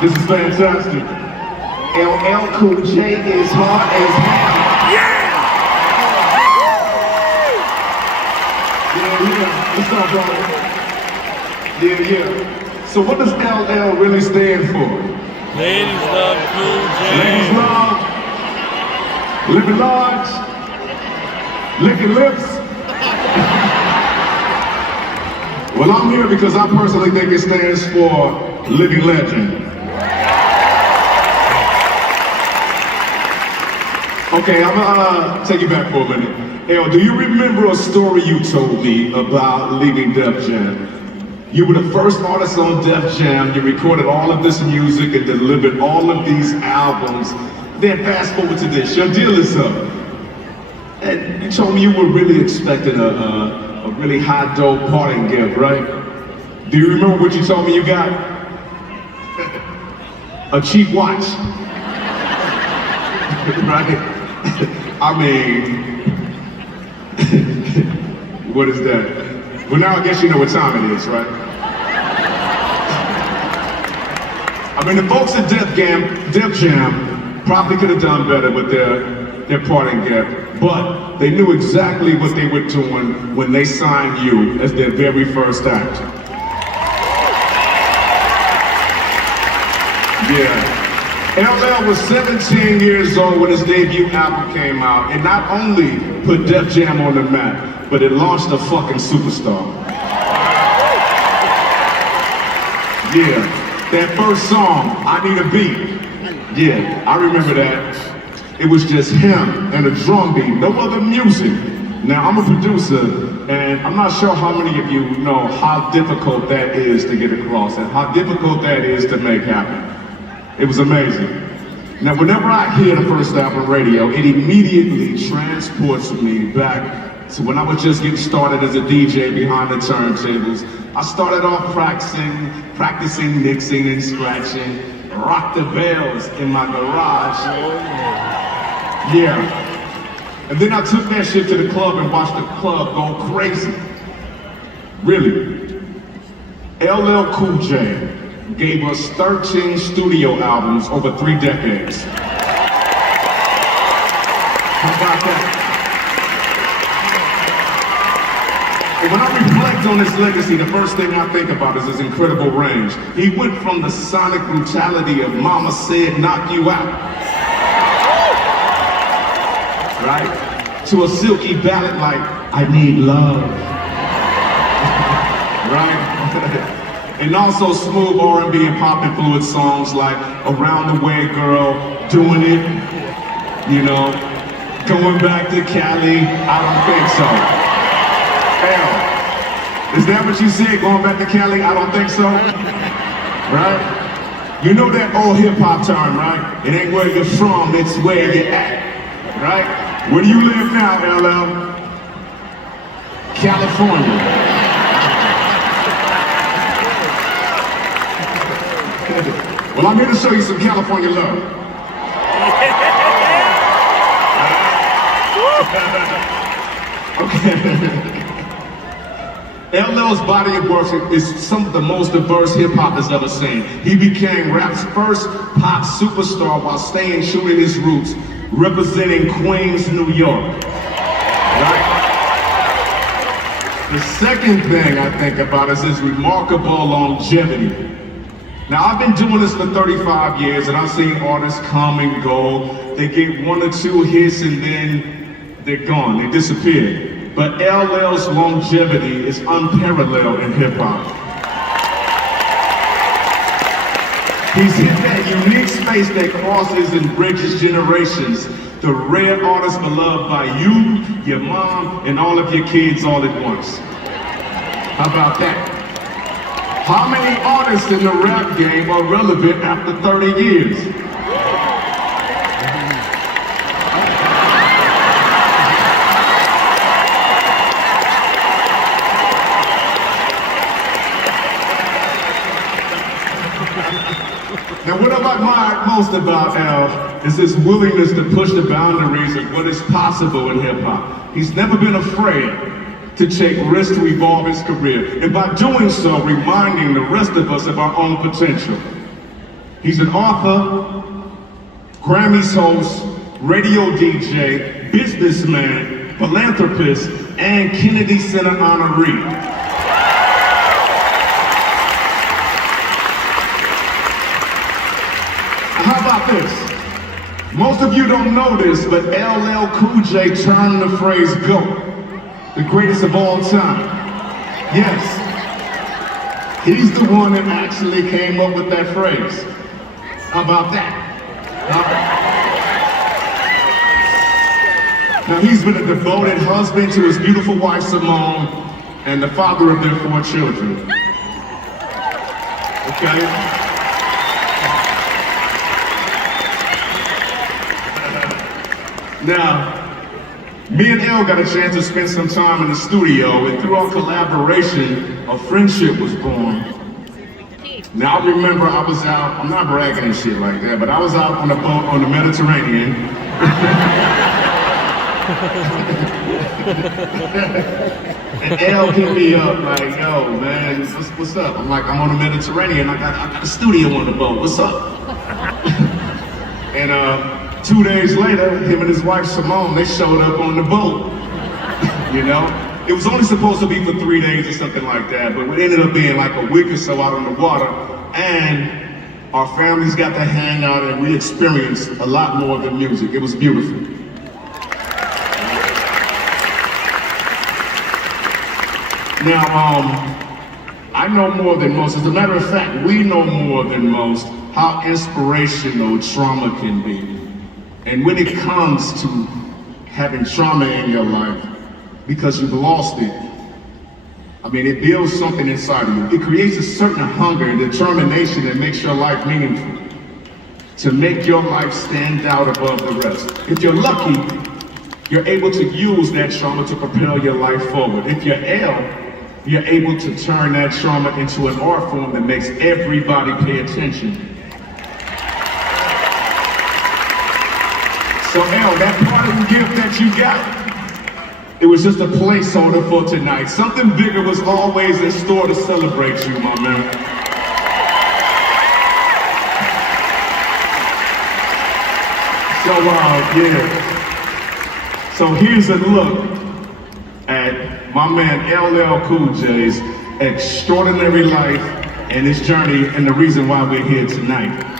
This is fantastic. LL Cool J is hard as hell. Yeah, what's up, brother? Yeah. So what does LL really stand for? Ladies love Cool J. Ladies love, living large, licking lips. Well, I'm here because I personally think it stands for living legend. Okay, I'm gonna take you back for a minute. L, do you remember a story you told me about leaving Def Jam? You were the first artist on Def Jam, you recorded all of this music and delivered all of these albums. Then fast forward to this, your deal is up. And you told me you were really expecting a really high dope parting gift, right? Do you remember what you told me you got? A cheap watch. Right? I mean, what is that? Well, now I guess you know what time it is, right? I mean, the folks at Def Jam probably could have done better with their parting gift, but they knew exactly what they were doing when they signed you as their very first act. Yeah. LL was 17 years old when his debut album came out, and not only put Def Jam on the map, but it launched a fucking superstar. Yeah, that first song, I Need a Beat. Yeah, I remember that. It was just him and a drum beat, no other music. Now, I'm a producer, and I'm not sure how many of you know how difficult that is to get across, and how difficult that is to make happen. It was amazing. Now, whenever I hear the first album radio, it immediately transports me back to when I was just getting started as a DJ behind the turntables. I started off practicing mixing and scratching, rock the bells in my garage. Yeah. And then I took that shit to the club and watched the club go crazy. Really. LL Cool J gave us 13 studio albums over 3 decades. How about that? And when I reflect on his legacy, the first thing I think about is his incredible range. He went from the sonic brutality of Mama Said Knock You Out, right? To a silky ballad like I Need Love, right? And also smooth R&B and pop influenced songs like Around the Way Girl, Doing It, you know, Going Back to Cali, I don't think so. Hell, is that what you said, going back to Cali, I don't think so? Right? You know that old hip hop term, right? It ain't where you're from, it's where you're at, right? Where do you live now, LL? California. Well, I'm here to show you some California love. Okay. LL's body of work is some of the most diverse hip-hop has ever seen. He became rap's first pop superstar while staying true to his roots, representing Queens, New York. Right? The second thing I think about is his remarkable longevity. Now, I've been doing this for 35 years, and I've seen artists come and go. They get 1 or 2 hits, and then they're gone, they disappear. But LL's longevity is unparalleled in hip-hop. He's hit that unique space that crosses and bridges generations. The rare artist beloved by you, your mom, and all of your kids all at once. How about that? How many artists in the rap game are relevant after 30 years? Now, what I've admired most about Al is his willingness to push the boundaries of what is possible in hip-hop. He's never been afraid to take risks to evolve his career, and by doing so, reminding the rest of us of our own potential. He's an author, Grammys host, radio DJ, businessman, philanthropist, and Kennedy Center honoree. How about this? Most of you don't know this, but LL Cool J termed the phrase GOAT, the greatest of all time. Yes, he's the one that actually came up with that phrase. How about that? Now he's been a devoted husband to his beautiful wife Simone and the father of their 4 children. Okay? Now, me and Elle got a chance to spend some time in the studio, and through our collaboration, a friendship was born. Now I remember I was out, I'm not bragging and shit like that, but I was out on a boat on the Mediterranean. And Elle hit me up like, yo, man, what's up? I'm like, I'm on the Mediterranean, I got a studio on the boat, what's up? And 2 days later, him and his wife Simone, they showed up on the boat. You know? It was only supposed to be for 3 days or something like that, but it ended up being like a week or so out on the water, and our families got to hang out and we experienced a lot more than music. It was beautiful. Now, I know more than most. As a matter of fact, we know more than most how inspirational trauma can be. And when it comes to having trauma in your life, because you've lost it, I mean, it builds something inside of you. It creates a certain hunger and determination that makes your life meaningful, to make your life stand out above the rest. If you're lucky, you're able to use that trauma to propel your life forward. If you're ill, you're able to turn that trauma into an art form that makes everybody pay attention. So Elle, that parting gift that you got, it was just a placeholder for tonight. Something bigger was always in store to celebrate you, my man. So, yeah. So here's a look at my man LL Cool J's extraordinary life and his journey and the reason why we're here tonight.